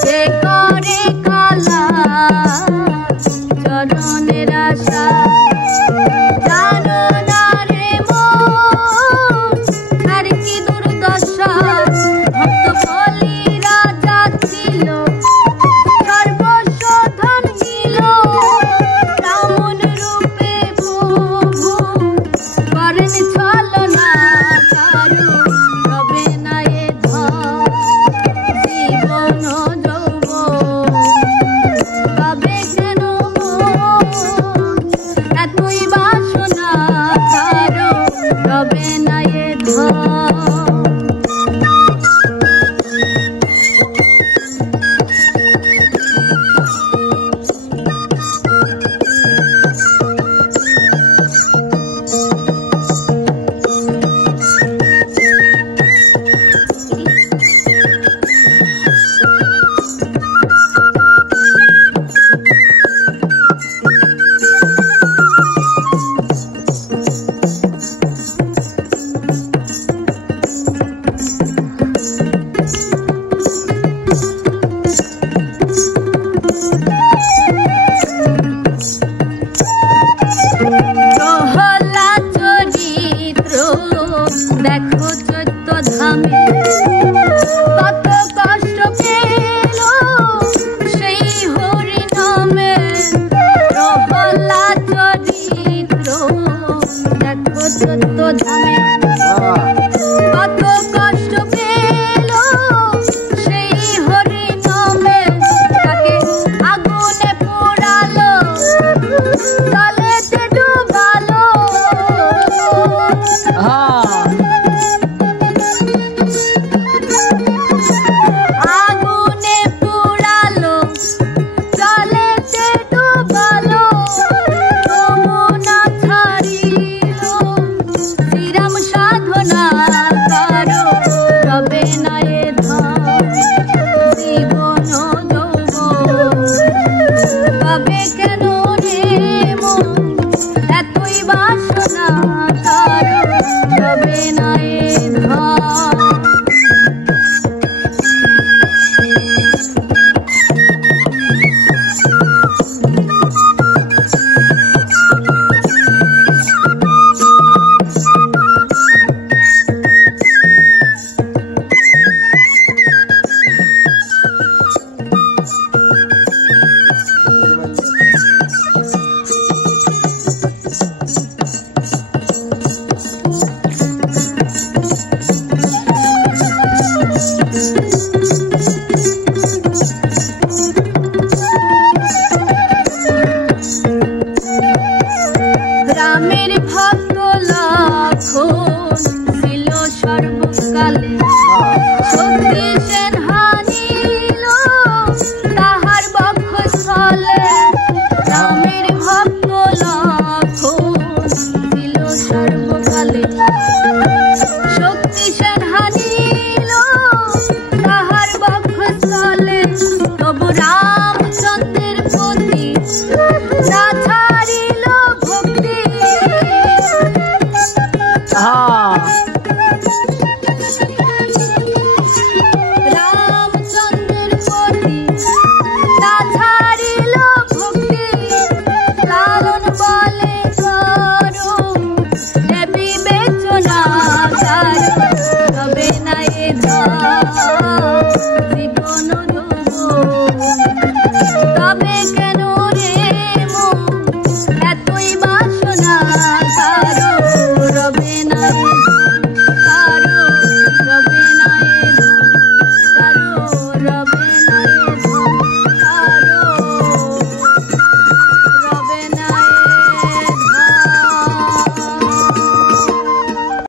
যে করে কালা চরণের আশা জানো না রে মন তার কি দুর্দশা ভক্ত বলি রাজা ছিল সর্বস্ব ধন ছিল রামন রূপে প্রভু করেন ছলনা চারু তবে না এ ধন জীবন যৌবন তবে কেন মন এতই বাসনা চারু তবে না এ ধন দেখো চৈত্য ধামে কত কষ্ট পেল সেই হরি নামে প্রহ্লাদ চরিত্র দেখো চৈত্য ধামে কত কষ্ট পেল সেই হরি নামে তাকে আগুনে পোড়ালো জলেতে ডুবালো আগুনে পোড়ালো জলেতে ডুবালো তবু না ছাড়িল শ্রীরাম সাধনা করো তবে না এ ধন জীবন যৌবন তবে কেন রে মন এতই বাসনা করো তবে না এ ধন রামের ভক্ত লক্ষণ ছিল সর্বকালে শক্তি সেন হানিল তাহার বক্ষস্থলে রামের ভক্ত লক্ষণ ছিল সর্বকালে শক্তি সেন হানিল তাহার বক্ষস্থলে তবু রামচন্দ্রের প্রতি না ছাড়িল ভক্তি রামচন্দ্রের প্রতি না ছাড়িল ভক্তি লালন বলে করো দেবী বেচনা তবে না এ ধন জীবন যৌবন